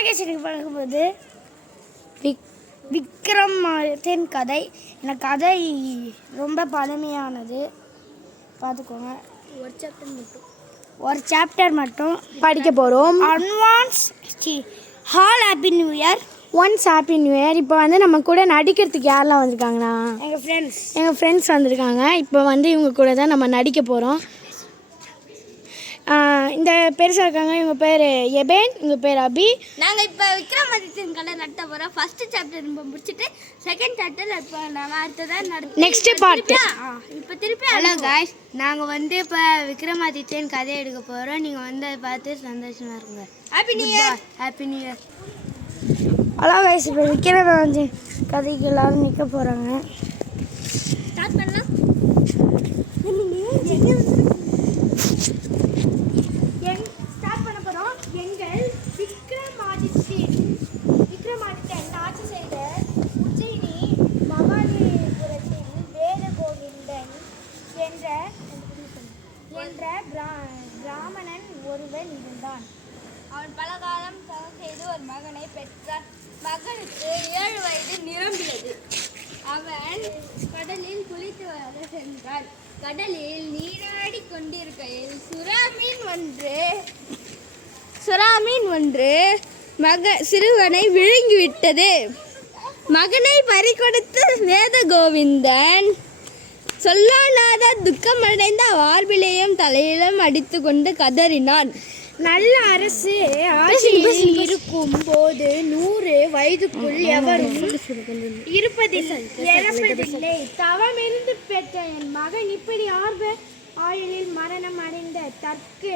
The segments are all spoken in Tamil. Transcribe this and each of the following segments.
அழகேசனுக்கு பார்க்கும்போது விக்ரமாதித்தியன் கதை. இந்த கதை ரொம்ப பழமையானது. பார்த்துக்கோங்க. ஒரு சாப்டர் மட்டும் படிக்க போகிறோம். Advance hall happy new year. Once happy new year. இப்போ வந்து நம்ம கூட நடிக்கிறதுக்கு யாரெல்லாம் வந்திருக்காங்கண்ணா? எங்கள் ஃப்ரெண்ட்ஸ் வந்திருக்காங்க. இப்போ வந்து இவங்க கூட தான் நம்ம நடிக்க போகிறோம். இந்த பெருசாக இருக்காங்க. இவங்க பேர் எபேன், இவங்க பேர் அபி. நாங்கள் இப்போ விக்ரமாதித்தியன் கதை நடத்த போகிறோம். ஃபஸ்ட்டு சாப்டர் நம்ம முடிச்சுட்டு செகண்ட் சாப்டர் இப்போ நம்ம அடுத்ததான் நெக்ஸ்ட் பார்ட். இப்போ திருப்பி ஹலோ காய்ஸ், நாங்கள் வந்து இப்போ விக்ரமாதித்தியன் கதை எடுக்க போகிறோம். நீங்கள் வந்து அதை பார்த்து சந்தோஷமாக இருங்க. Happy new year. Happy new year. Hello guys, இப்போ விக்ரமாதித்தியன் கதைக்கு எல்லாரும் நிற்க போகிறாங்க. ஸ்டார்ட் பண்ணலாம். ஸ்டார்ட் பண்ண போகிறோம். எங்கள் விக்ரமாதித்தன் ஆட்சி செய்த உஜ்ஜயினி மகாபலிபுரத்தில் வேத கோவிந்தன் என்ற பிராமணன் ஒருவன் இருந்தான். அவன் பல காலம் தவம் செய்து ஒரு மகனை பெற்றான். மகனுக்கு 7 வயது நிரம்பியது. அவன் கடலில் குளித்து வர சென்றான். கடலில் நீராடி கொண்டிருக்கையில் சுறாமீன் ஒன்று சிறுவனை விழுங்கிவிட்டது. மகனை பறிகொடுத்த வேத கோவிந்தன் சொல்லாத துக்கமடைந்த மார்பிலையும் தலையிலும் அடித்து கொண்டு கதறினான். நல்ல அரசு ஆட்சியில் இருக்கும் போது 100 வயதுக்குள் எவரும் இறப்பதில்லை. தவமிருந்து பெற்ற என் மகன் இப்படி ஆயுளில் மரணம் அடைந்த தற்கு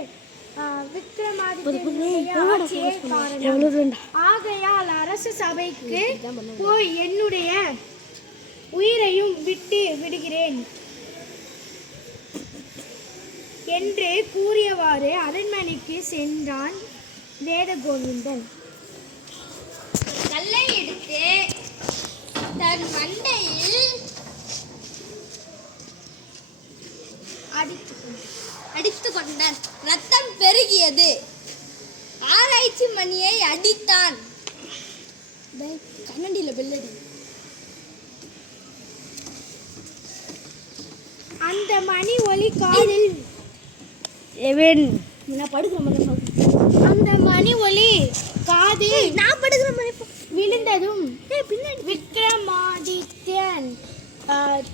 விக்ரமாதித்யன் ஆகையால் அரசு சபைக்கு போய் என்னுடைய உயிரையும் விட்டு விடுகிறேன் என்று கூறியவாறு அரண்மனைக்கு சென்றான் வேத கோவிந்தன். கல்லை எடுத்து தன் மண்டையில் அடித்து கொண்டான். ரத்தம் பெருகியது. ஆராய்ச்சி மணியை அடித்தான். கண்ணண்டியில பெல்லடி. அந்த மணி ஒலி காதில் அந்த மணி ஒலி காதில் விழுந்ததும் விக்ரமாதித்யன்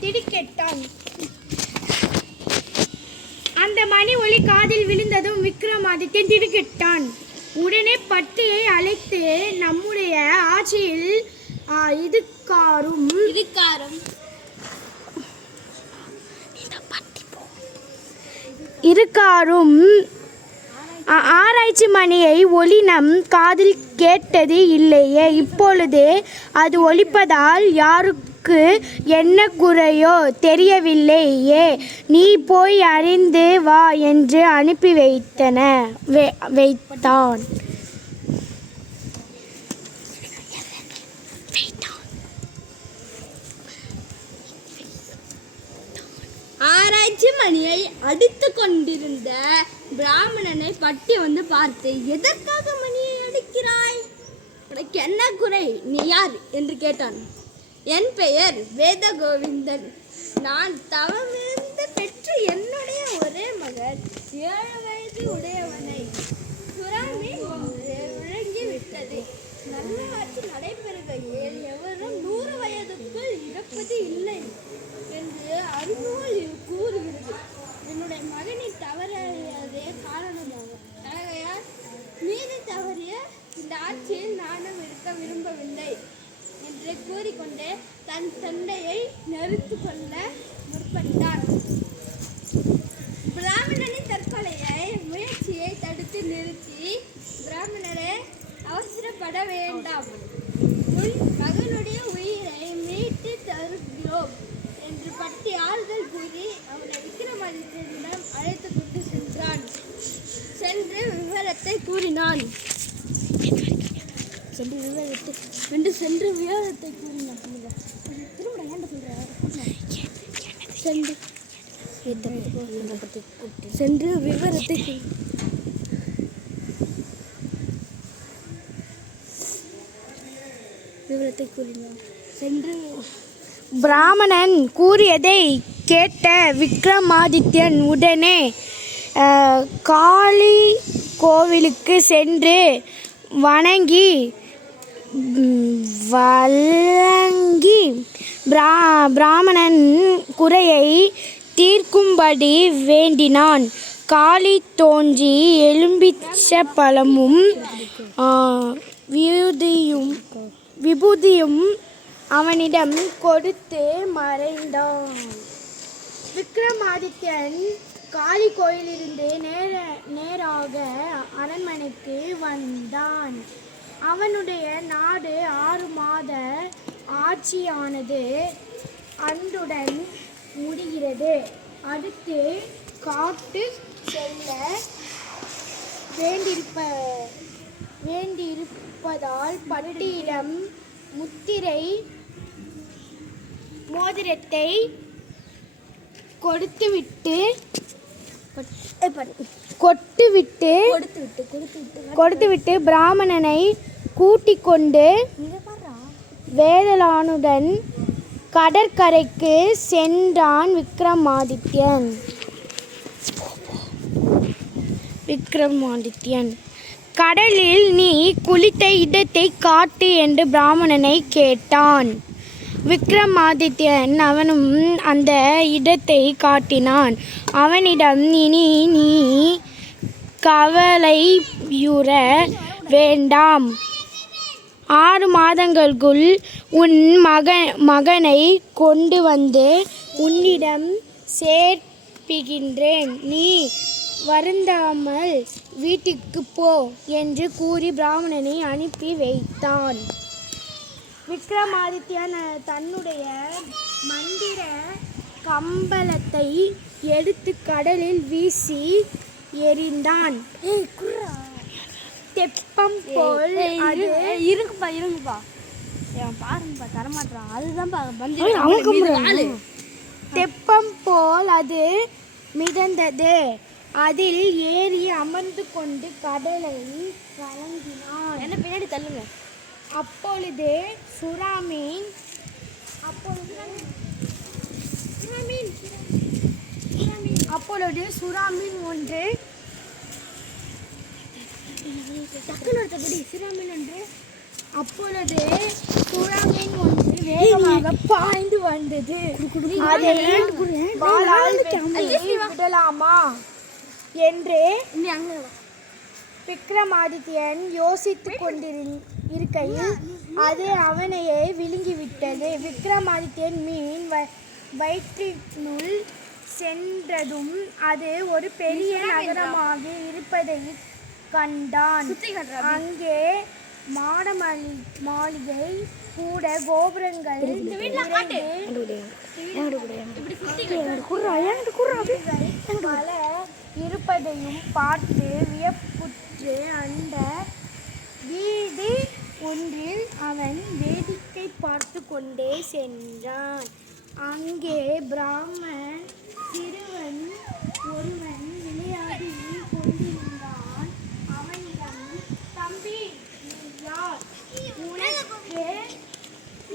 திடுக்கிட்டான். அந்த மணி ஒலி காதில் விழுந்ததும் விக்ரமாதித்யன் திடுக்கிட்டான். உடனே பட்டியை அழைத்து நம்முடைய ஆட்சியில் இருக்காரும் ஆராய்ச்சி மணியை ஒலி நம் காதில் கேட்டது இல்லையே. இப்பொழுது அது ஒலிப்பதால் யாருக்கு என்ன குறையோ தெரியவில்லையே. நீ போய் அறிந்து வா என்று அனுப்பி வைத்தான். ஆராய்ச்சி மணியை அடித்து கொண்டிருந்த பிராமணனை பட்டி வந்து பார்த்து, எதற்காக மணியை அடிக்கிறாய்? உனக்கு என்ன குறை? நீ யார் என்று கேட்டான். என் பெயர் வேத கோவிந்தன். நான் தவமிருந்து பெற்று என்னுடைய ஒரே மகன் 7 வயது உடையவனை சுறாமீன் ஒன்று விழுங்கி விட்டது. நல்ல ஆட்சி நடைபெறுகையில் எவரும் 100 வயதுக்குள் இறப்பது இல்லை என்று அருநூல் கூறுகிறது. என்னுடைய மகனின் தவறியதே காரணமாகும். ஆகையால் மீது தவறிய இந்த ஆட்சியில் நானும் இருக்க விரும்பவில்லை என்று கூறிக்கொண்டே தன் தந்தையை நெருத்து கொள்ள முற்பட்டான். பிராமணனின் தற்கொலையை முயற்சியை தடுத்து நிறுத்தி, பிராமணரே, அவசரப்பட வேண்டாம், உன் மகனுடைய உயிரை மீட்டு தருகிறோம் என்று பட்டி ஆறுதல் கூறி அவனை விக்ரமாதித்யனிடம் அழைத்து கொண்டு சென்றான். சென்று விவரத்தை கூறினான். சென்று விவரத்தை கூறினான். விவரத்தை கூறினார். சென்று பிராமணன் கூறியதை கேட்ட விக்ரமாதித்யன் உடனே காளி கோவிலுக்கு சென்று வணங்கி பிராமணன் குறையை தீர்க்கும்படி வேண்டினான். காளி தோன்றி எலும்பிச்சம்பழமும் விபூதியும் அவனிடம் கொடுத்து மறைந்தான். விக்ரமாதித்யன் காளி கோயிலிருந்து நேராக அரண்மனைக்கு வந்தான். அவனுடைய நாடு 6 மாத ஆட்சியானது அன்றுடன் முடிகிறது. அடுத்து காட்டு செல்ல வேண்டியிருப்பதால் பட்டியிடம் முத்திரை மோதிரத்தை கொடுத்துவிட்டு பிராமணனை கூட்டிக் கொண்டு வேதலானுடன் கடற்கரைக்கு சென்றான் விக்ரமாதித்யன். கடலில் நீ குளித்த இடத்தை காட்டு என்று பிராமணனை கேட்டான். விக்ரமாதித்யன் அவனும் அந்த இடத்தை காட்டினான். அவனிடம், இனி நீ கவலையுற வேண்டாம். 6 மாதங்களுக்குள் உன் மகனை கொண்டு வந்து உன்னிடம் சேர்ப்பிக்கின்றேன். நீ வருந்தாமல் வீட்டுக்கு போ என்று கூறி பிராமணனை அனுப்பி வைத்தான். விக்ரமாதித்யன் தன்னுடைய மந்திர கம்பளத்தை எடுத்து கடலில் வீசி எறிந்தான். தெப்பம் போல் அது இருங்கப்பா பாருங்கப்பா தரமாட்டான். அதுதான் தெப்பம் போல் அது மிதந்தது. அதில் ஏறி அமர்ந்து கொண்டு கடலை கலங்கினான். என்ன பின்னாடி தள்ளுங்க. அப்பொழுது சுறாமீன் ஒன்று வேகமாக பாய்ந்து வந்தது. அதை விடலாமா என்று விக்ரமாதித்யன் யோசித்துக் கொண்டிருக்கையில் அது அவனையே விழுங்கிவிட்டது. விக்ரமாதித்யன் மீன் வயிற்றினுள் சென்றதும் அது ஒரு பெரிய நகரமாக இருப்பதை கண்டான். அங்கே மாளிகை கூட கோபுரங்கள் பல இருப்பதையும் பார்த்து வியப்புற்று அந்த வீதி ஒன்றில் அவன் வேடிக்கை பார்த்து கொண்டே சென்றான். அங்கே பிராமணன் சிறுவன் ஒருவன் விளையாடி கொண்டிருந்தான். அவனிடம், தம்பி, நீ யார்? உனக்கு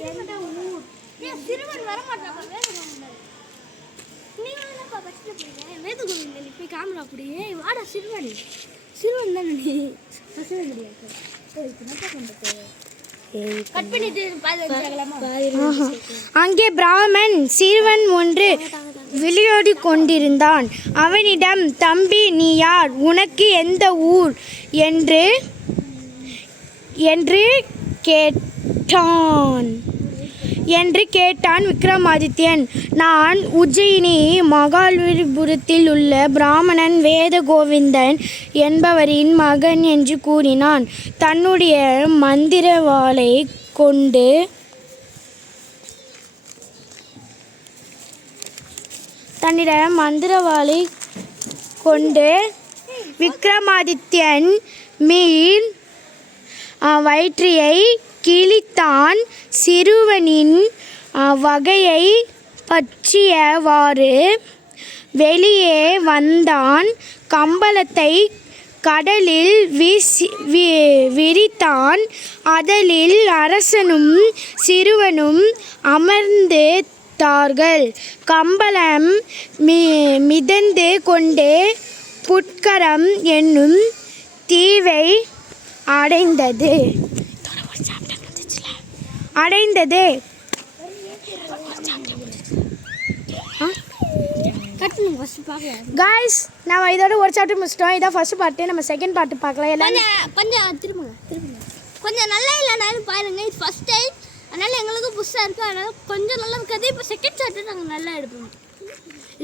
எந்த ஊர்? சிறுவன் வரமாட்டான். வேதகோவிந்தன் போய் கேமரா அப்படியே வாடா சிறுவன் தானே நீ கட் பண்ணிட்டு அங்கே பிராமணன் சிறுவன் ஒன்று விளையாடி கொண்டிருந்தான். அவனிடம், தம்பி, நீ யார்? உனக்கு எந்த ஊர் என்று கேட்டான் விக்ரமாதித்யன். நான் உஜ்ஜயினி மகாபலிபுரத்தில் உள்ள பிராமணன் வேதகோவிந்தன் என்பவரின் மகன் என்று கூறினான். தன்னுடைய மந்திரவாளை கொண்டு விக்ரமாதித்யன் மீன் வயிற்றை கிழித்தான். சிறுவனின் வகையை பற்றியவாறு வெளியே வந்தான். கம்பளத்தை கடலில் விரித்தான். அதலில் அரசனும் சிறுவனும் அமர்ந்தார்கள். கம்பளம் மிதந்து கொண்டே புட்கரம் என்னும் தீவை அடைந்தது. காய்ஸ், நம்ம இதோட ஒரு சாப்டர் முடிச்சிட்டோம். இதான் ஃபர்ஸ்ட் பார்ட்டு. நம்ம செகண்ட் பார்ட்டு பார்க்கலாம். எல்லாம் கொஞ்சம் திரும்புங்க. கொஞ்சம் நல்லா இல்லைனாலும் பாருங்க, இது ஃபர்ஸ்ட் டைம், அதனால எங்களுக்கு புதுசாக இருக்குது. அதனால கொஞ்சம் நல்லா இருக்காது. இப்போ செகண்ட் சாப்டர் நாங்கள் நல்லா எடுப்போம்.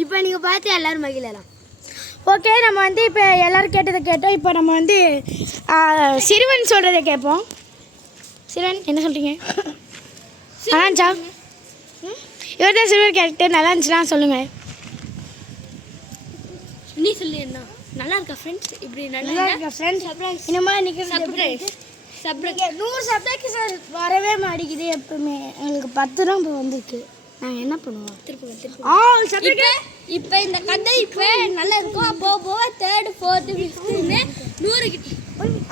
இப்போ நீங்கள் பார்த்து எல்லோரும் மகிழலாம். ஓகே, நம்ம வந்து இப்போ எல்லோரும் கேட்டதை கேட்டோம். இப்போ நம்ம வந்து சிறுவன் சொல்கிறத கேட்போம். சிறுவன் என்ன சொல்கிறீங்க? நல்லா இருந்துச்சா? இவர் தான் சிறுவன் கேரக்டர். நல்லா இருந்துச்சுன்னா சொல்லுங்கள். நீ சொல்லி என்ன நல்லா இருக்கா ஃப்ரெண்ட்ஸ்? இப்படி நல்லா இருக்கா ஃப்ரெண்ட்ஸ்? இனிமே இன்னைக்கு 100 சப்ஸ்கிரைபர் வரவே மாட்டேங்குது. எப்பவுமே எங்களுக்கு 10 தான் இப்போ வந்திருக்கு. நாங்கள் என்ன பண்ணுவோம்? திருப்பி இப்போ இந்த கதை இப்போ நல்லா இருக்கும். போக 3rd 4th 5th 100 கிட்ட.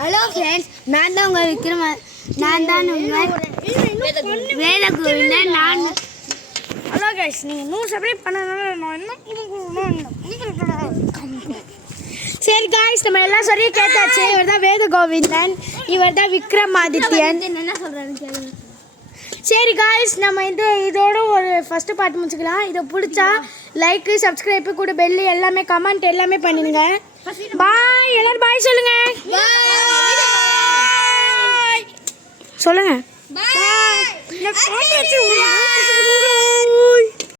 ஹலோ ஃப்ரெண்ட்ஸ், நான் தான் உங்கள் விக்ரமன். நான் தான் உங்கள் வேதகோவிந்தன். நான் ஹலோ கைஸ், நீங்கள் 100 சப்ஸ்கிரைப் பண்ணனால நான் என்ன சரி காய்ஸ், நம்ம எல்லாம் சரியாக கேட்டாச்சு. இவர் தான் வேதகோவிந்தன், இவர் தான் விக்ரமாதித்யன். என்ன சொல்கிறாருன்னு கேளுங்க. சரி காய்ஸ், நம்ம இதோட ஒரு ஃபஸ்ட்டு பார்ட் முடிச்சுக்கலாம். இதை பிடிச்சா லைக்கு, சப்ஸ்கிரைப்பு கூட பெல்லு எல்லாமே கமெண்ட் எல்லாமே பண்ணிடுங்க. பாய், எல்லாரும் பாய் சொல்லுங்க. சொல்லுங்க. பாய்.